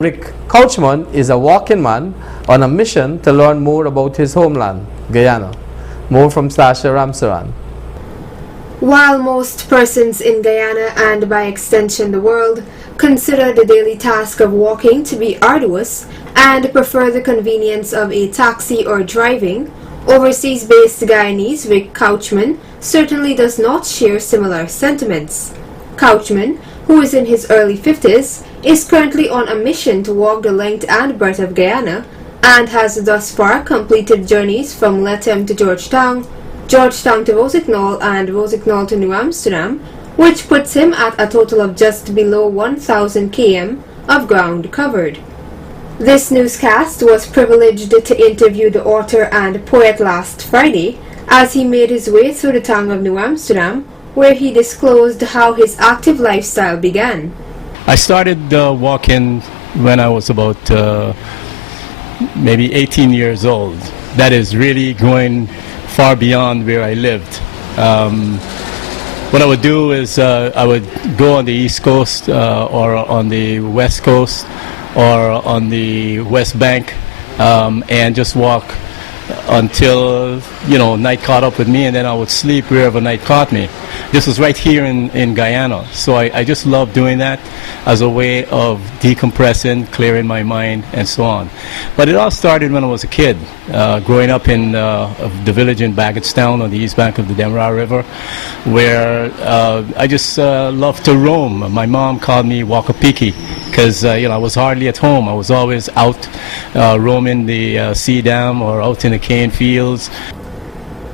Rick Couchman is a walking man on a mission to learn more about his homeland, Guyana. More from Sasha Ramsaran. While most persons in Guyana and by extension the world consider the daily task of walking to be arduous and prefer the convenience of a taxi or driving, overseas-based Guyanese Rick Couchman certainly does not share similar sentiments. Couchman, who is in his early 50s, is currently on a mission to walk the length and breadth of Guyana and has thus far completed journeys from Lethem to Georgetown, Georgetown to Rossignol, and Rossignol to New Amsterdam, which puts him at a total of just below 1,000 km of ground covered. This newscast was privileged to interview the author and poet last Friday as he made his way through the town of New Amsterdam, where he disclosed how his active lifestyle began. I started walking when I was about maybe 18 years old. That is really going far beyond where I lived. What I would do is I would go on the East Coast or on the West Coast or on the West Bank and just walk until night caught up with me, and then I would sleep wherever night caught me. This was right here in Guyana, so I just love doing that as a way of decompressing, clearing my mind, and so on. But it all started when I was a kid, growing up in the village in Baggettstown on the east bank of the Demerara River, where I just loved to roam. My mom called me Wakapiki because I was hardly at home. I was always out roaming the sea dam or out in the cane fields.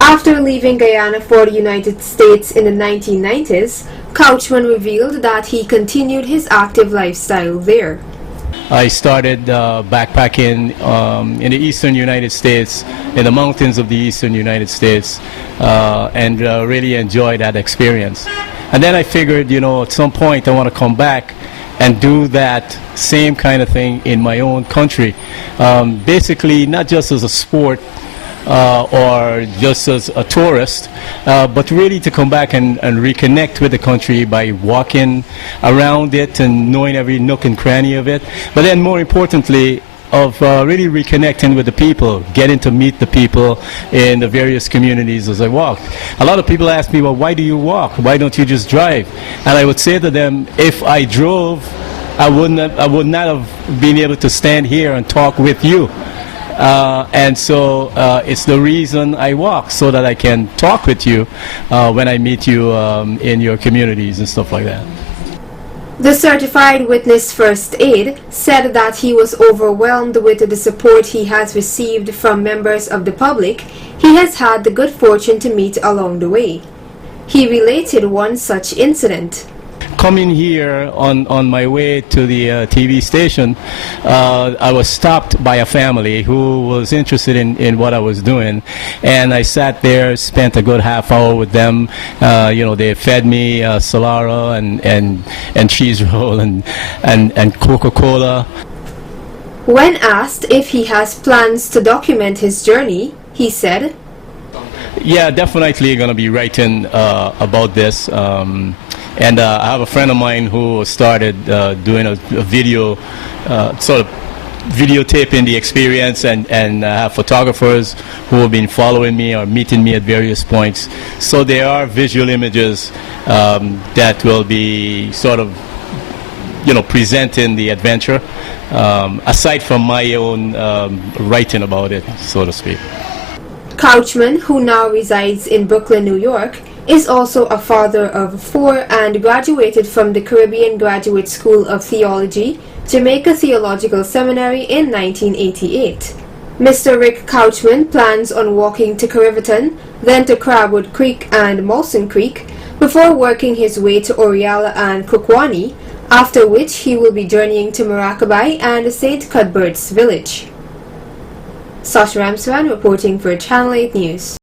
After leaving Guyana for the United States in the 1990s, Couchman revealed that he continued his active lifestyle there. I started backpacking in the eastern United States, in the mountains of the eastern United States, and really enjoyed that experience. And then I figured, at some point I want to come back and do that same kind of thing in my own country. Basically, not just as a sport, or just as a tourist, but really to come back and reconnect with the country by walking around it and knowing every nook and cranny of it. But then more importantly, of really reconnecting with the people, getting to meet the people in the various communities as I walk. A lot of people ask me, well, why do you walk? Why don't you just drive? And I would say to them, if I drove, I would not have been able to stand here and talk with you. And so it's the reason I walk, so that I can talk with you when I meet you in your communities and stuff like that. The certified witness first aid said that he was overwhelmed with the support he has received from members of the public he has had the good fortune to meet along the way. He related one such incident. Coming here on my way to the TV station, I was stopped by a family who was interested in what I was doing, and I sat there, spent a good half hour with them. They fed me Solara and cheese roll and Coca-Cola. When asked if he has plans to document his journey, he said, "Yeah, definitely going to be writing about this." And I have a friend of mine who started doing a video, sort of videotaping the experience, and I have photographers who have been following me or meeting me at various points. So there are visual images that will be sort of, presenting the adventure, aside from my own writing about it, so to speak. Couchman, who now resides in Brooklyn, New York, is also a father of 4 and graduated from the Caribbean Graduate School of Theology, Jamaica Theological Seminary in 1988. Mr. Rick Couchman plans on walking to Cariveton, then to Crabwood Creek and Molson Creek, before working his way to Oriala and Kukwani, after which he will be journeying to Maracaibo and St. Cuthbert's Village. Sasha Ramsaran reporting for Channel 8 News.